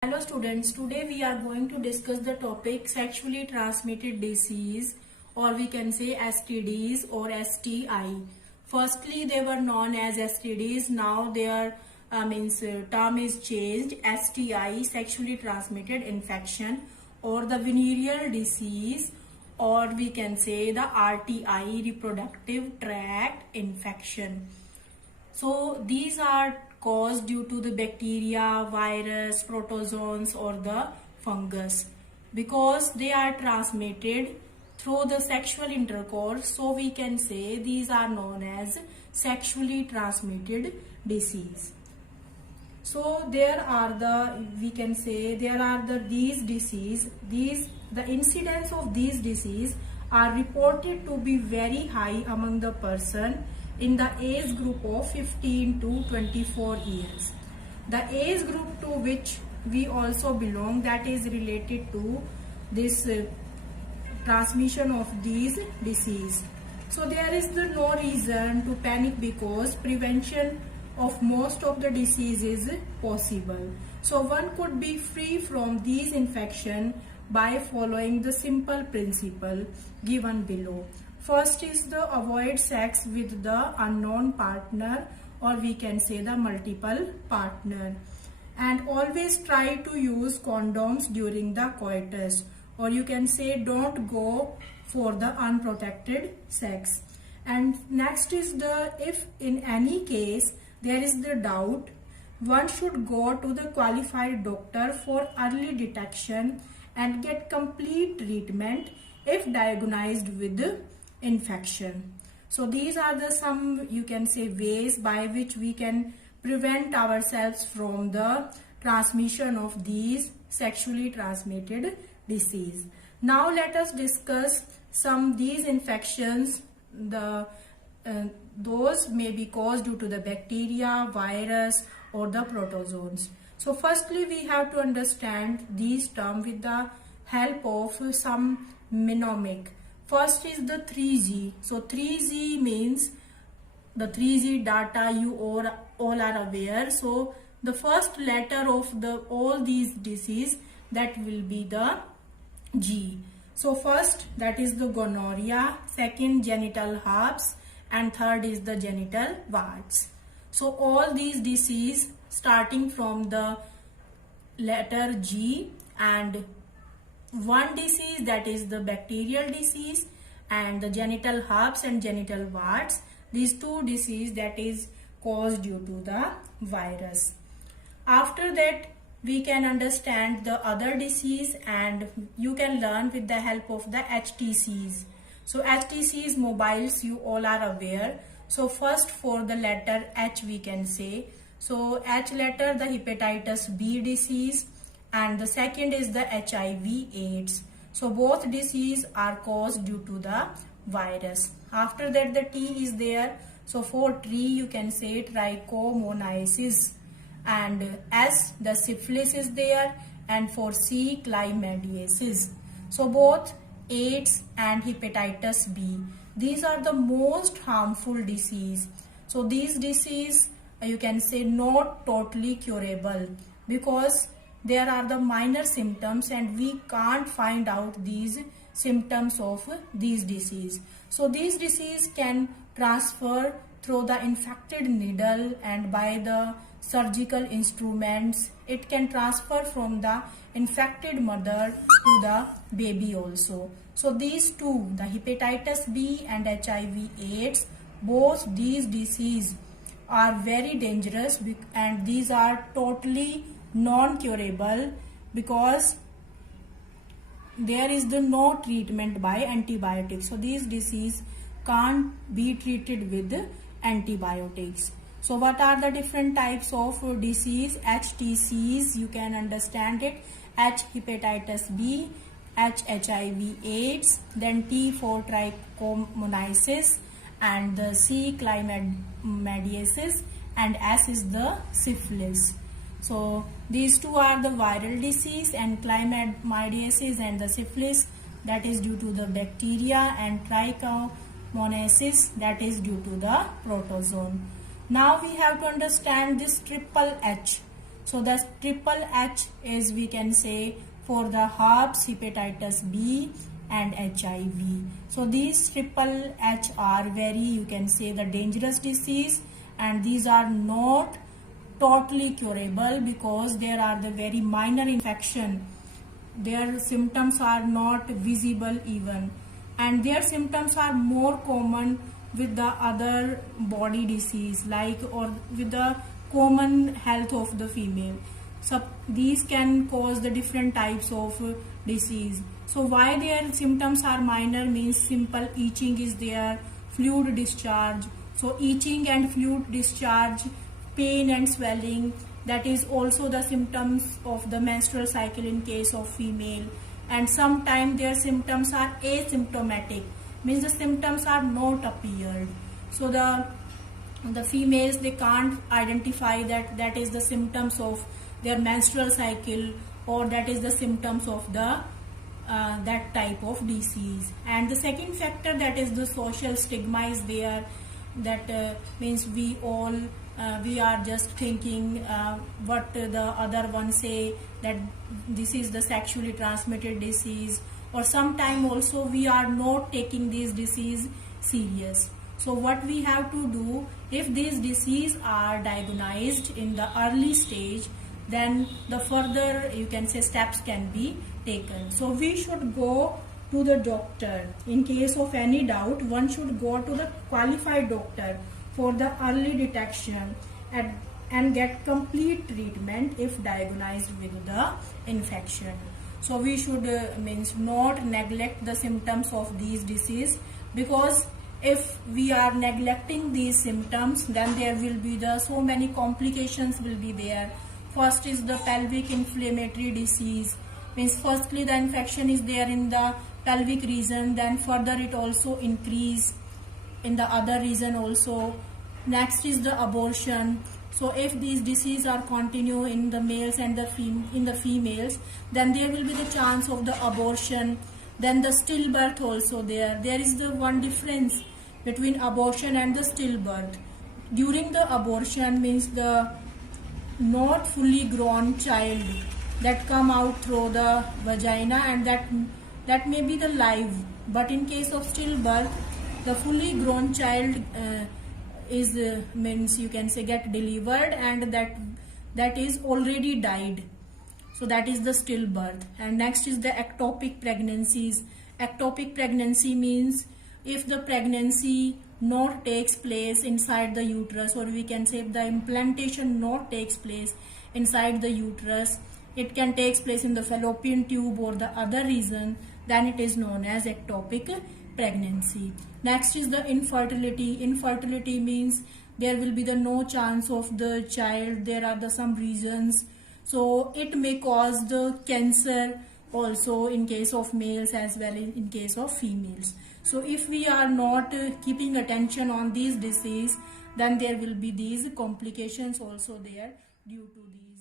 Hello students, today we are going to discuss the topic sexually transmitted disease, or we can say STDs or STI. Firstly, they were known as STDs. Now their term is changed. STI, sexually transmitted infection, or the venereal disease, or we can say the RTI, reproductive tract infection. So these are caused due to the bacteria, virus, protozoans, or the fungus. Because they are transmitted through the sexual intercourse, so we can say these are known as sexually transmitted disease. So there are these disease, the incidence of these disease are reported to be very high among the person in the age group of 15 to 24 years. The age group to which we also belong, that is related to this transmission of these disease. So there is no reason to panic because prevention of most of the disease is possible. So one could be free from these infection by following the simple principle given below. First is the avoid sex with the unknown partner, or we can say the multiple partner, and always try to use condoms during the coitus, or you can say don't go for the unprotected sex. And next is if in any case there is the doubt, one should go to the qualified doctor for early detection and get complete treatment if diagnosed with infection. So these are some, you can say, ways by which we can prevent ourselves from the transmission of these sexually transmitted disease. Now let us discuss these infections. Those may be caused due to the bacteria, virus, or the protozoans. So firstly, we have to understand these terms with the help of some mnemonic. First is the 3G. So 3G means the 3G data you all are aware. So the first letter of all these disease, that will be the G. So first, that is the gonorrhea, second genital herpes, and third is the genital warts. So all these disease starting from the letter G, and one disease, that is the bacterial disease, and the genital herpes and genital warts, these two disease that is caused due to the virus. After that, we can understand the other disease, and you can learn with the help of the HTCs. So HTCs mobiles you all are aware. So first, for the letter H, we can say, so H letter, the hepatitis B disease, and the second is the HIV AIDS. So both disease are caused due to the virus. After that, the T is there. So for tree, you can say trichomoniasis, and S, the syphilis is there, and for C, chlamydiasis. So both AIDS and hepatitis B, these are the most harmful disease. So these disease, you can say, not totally curable, because there are the minor symptoms and we can't find out these symptoms of these disease. So these disease can transfer through the infected needle, and by the surgical instruments it can transfer from the infected mother to the baby also. So these two, the hepatitis B and HIV AIDS, both these disease are very dangerous, and these are totally non-curable, because there is no treatment by antibiotics. So these disease can't be treated with antibiotics. So what are the different types of disease? HTCs, you can understand it. H, hepatitis B, H, HIV AIDS, then T for trichomoniasis, and the C, chlamydiasis, and S is the syphilis. So these two are the viral disease, and chlamydiasis and the syphilis, that is due to the bacteria, and trichomoniasis, that is due to the protozoan. Now we have to understand this triple H. So the triple H is, we can say, for the herpes, hepatitis B and HIV. So these triple H are very, you can say, the dangerous disease, and these are not totally curable because there are the very minor infection. Their symptoms are not visible even, and their symptoms are more common with the other body disease, like, or with the common health of the female. So these can cause the different types of disease. So why their symptoms are minor means simple itching is there, fluid discharge. So itching and fluid discharge, pain and swelling, that is also the symptoms of the menstrual cycle in case of female. And sometimes their symptoms are asymptomatic, means the symptoms are not appeared. So the females, they can't identify that is the symptoms of their menstrual cycle, or that is the symptoms of the that type of disease. And the second factor, that is the social stigma is there. That means we all we are just thinking what the other one say, that this is the sexually transmitted disease, or sometime also we are not taking this disease serious. So what we have to do, if these disease are diagnosed in the early stage, then the further, you can say, steps can be taken. So we should go to the doctor. In case of any doubt, one should go to the qualified doctor for the early detection and get complete treatment if diagnosed with the infection. So we should means not neglect the symptoms of these disease, because if we are neglecting these symptoms, then there will be the so many complications will be there. First is the pelvic inflammatory disease, means firstly the infection is there in the pelvic region, then further it also increase in the other region also. Next is the abortion. So if these diseases are continue in the males and in the females, then there will be the chance of the abortion. Then the stillbirth also there is the one difference between abortion and the stillbirth. During the abortion means the not fully grown child that come out through the vagina, and that may be the live. But in case of stillbirth, the fully grown child is means, you can say, get delivered, and that is already died. So that is the stillbirth. And next is the ectopic pregnancies. Ectopic pregnancy means if the pregnancy not takes place inside the uterus, or we can say if the implantation not takes place inside the uterus, it can take place in the fallopian tube or the other region, then it is known as ectopic pregnancy. Next is the infertility. Infertility means there will be the no chance of the child. There are the some reasons. So it may cause the cancer also in case of males as well in case of females. So if we are not keeping attention on these disease, then there will be these complications also there due to these.